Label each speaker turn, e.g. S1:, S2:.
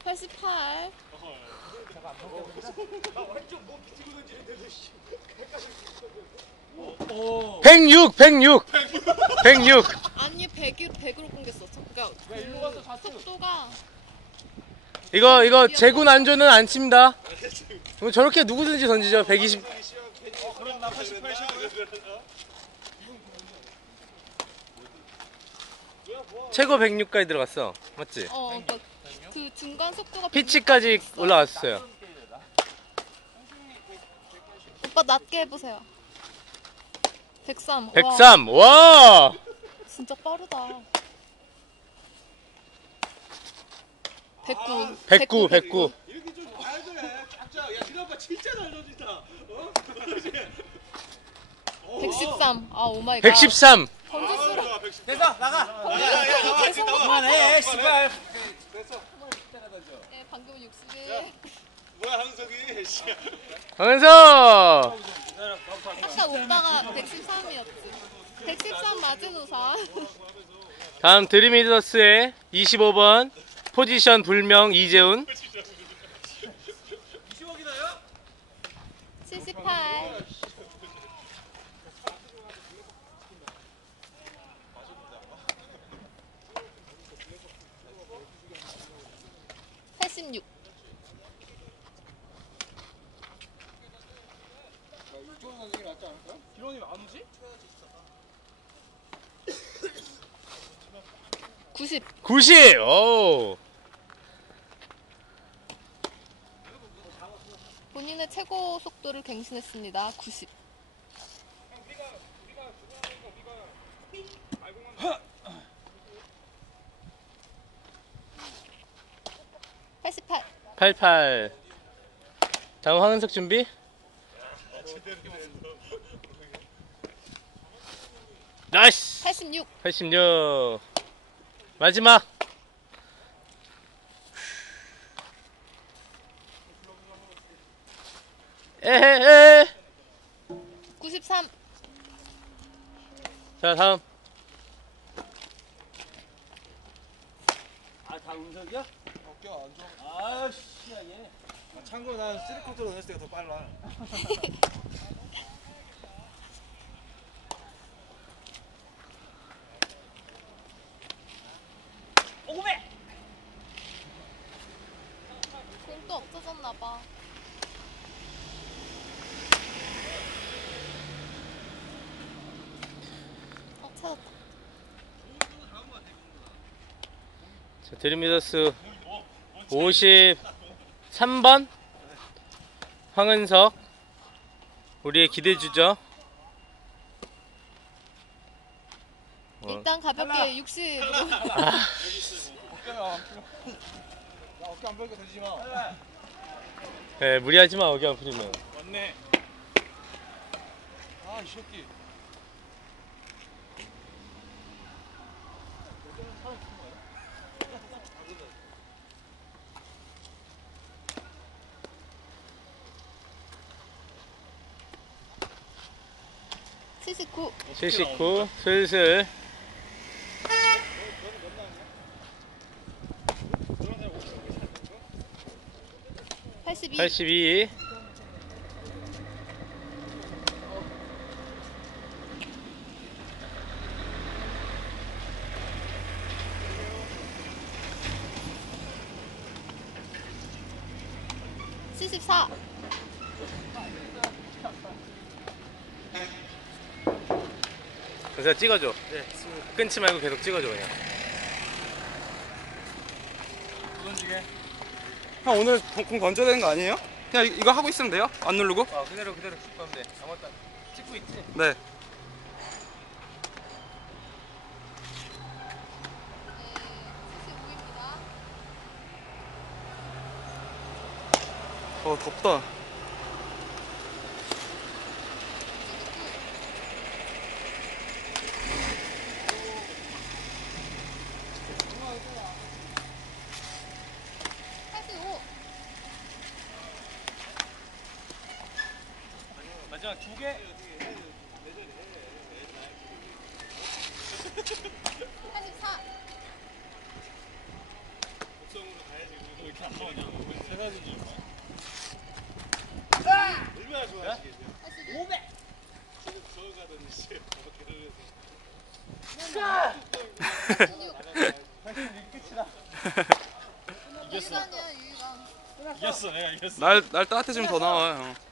S1: 88.
S2: 나 완전 뭐 비티고 던지는데도 씨.
S3: 106, 106, 106.
S1: 아니 100으로 끊겼어. 그러니까 그 속도가
S3: 이거 제군 안조는 안 칩니다. 이거 저렇게 누구든지 던지죠. 120.
S2: 그럼 나 88
S3: 최고 106까지 들어갔어. 맞지?
S1: 그러니까 그 중간 속도가
S3: 피치까지 올라왔어요.
S1: 오빠 낮게 해보세요. 103.
S3: 103. 와!
S1: 진짜 빠르다. 109.
S3: 109, 109.
S2: 이렇게 좀 잘 그래. 쫙쫙. 야, 니네 아빠 진짜 잘 던진다. 어?
S1: 113. 아, 오마이갓.
S3: 113.
S1: 던질수록.
S2: 됐어, 나가. 야,
S1: 계속
S2: 그만해, 씨발. 됐어.
S1: 네, 방금 61.
S2: 뭐야, 항석이. 씨.
S3: 강은서.
S1: 아까 오빠가 113이었지. 113 마지노선.
S3: 다음 드림이더스의 25번 포지션 불명 이재훈.
S2: 20억이나요?
S1: 78. 86.
S2: 기론이 안 오지?
S1: 90.
S3: 90. 오.
S1: 본인의 최고 속도를 갱신했습니다. 90. 88.
S3: 88. 다음 황은석 준비. 나이스.
S1: 86.
S3: 86. 마지막. 에헤헤.
S1: 93.
S3: 자, 다음.
S2: 아, 다 운석이야? 어깨가 안 좋아. 아씨, 얘. 참고로 난 3쿼터로 넣었을 때가 더 빨라. 오메!
S1: 공도 없어졌나봐. 찾았다.
S3: 자, 드림미더스 53번 황은석. 우리의 기대주죠.
S1: 일단 가볍게 60.
S2: 어깨가 안 풀려. 나 어깨 안 풀리게 던지지 마.
S3: 네, 무리하지 마. 어깨 안 풀리면.
S2: 맞네. 아, 이 새끼.
S1: 칠십구.
S3: 79. 슬슬.
S1: 82.
S3: 82.
S1: 74.
S3: 그래서 찍어줘. 네. 끊지 말고 계속 찍어줘 그냥.
S2: 던지게.
S4: 형 오늘 공 던져야 되는 거 아니에요? 그냥 이거 하고 있으면 돼요? 안 누르고?
S3: 그대로 쭉 가면 돼. 아무것도 찍고 있지.
S4: 네. 덥다.
S3: 마지막 2개.
S1: 84.
S2: 이겼어. 내가 이겼어.
S4: 날 따뜻해지면 더 나와요 형.